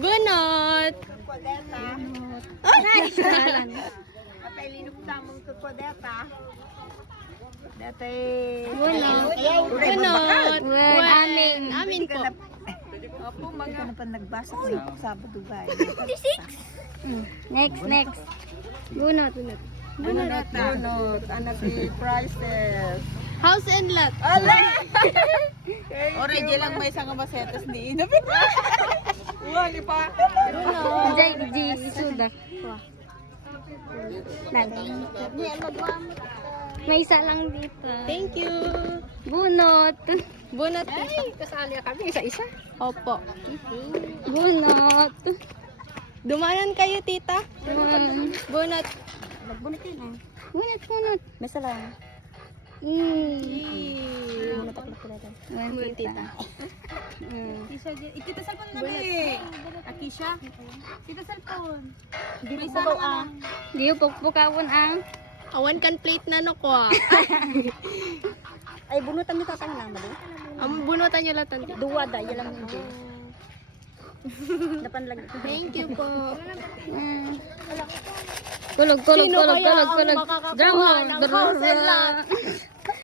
Bunot. Ay, salang. Atay linuktamong kukodeta. Datay Bunot. Bunot. Amin. Amin po. Opo, mga na pa nagbasa ko sa Sabado ba? Next. Bunot. Bunot. Anak ni prices. House and lot. Ala! Already lang may isang masetas ni Ina. Wali pa. J. Suda. May isa lang dito. Thank you. Bunot. Bunot. Ay, kasali kami isa-isa. Opo. Bunot. Dumanan kayo, tita. Bunot. Magbunot yun Bunot. May salang. Bunot ako na pala. Bunot, tita. Ikita cellphone lang eh. Akisha. Kita cellphone. May isa lang. Di pukpukawon ang awan kan plate na no ko. Ay, bunutan mo tatang naman eh. Ang bunutan nyo lang. Duwa da, yan lang hindi. Dapan lang. Thank you po. Kulog. Sino kaya ang makakakuha ng house and lot?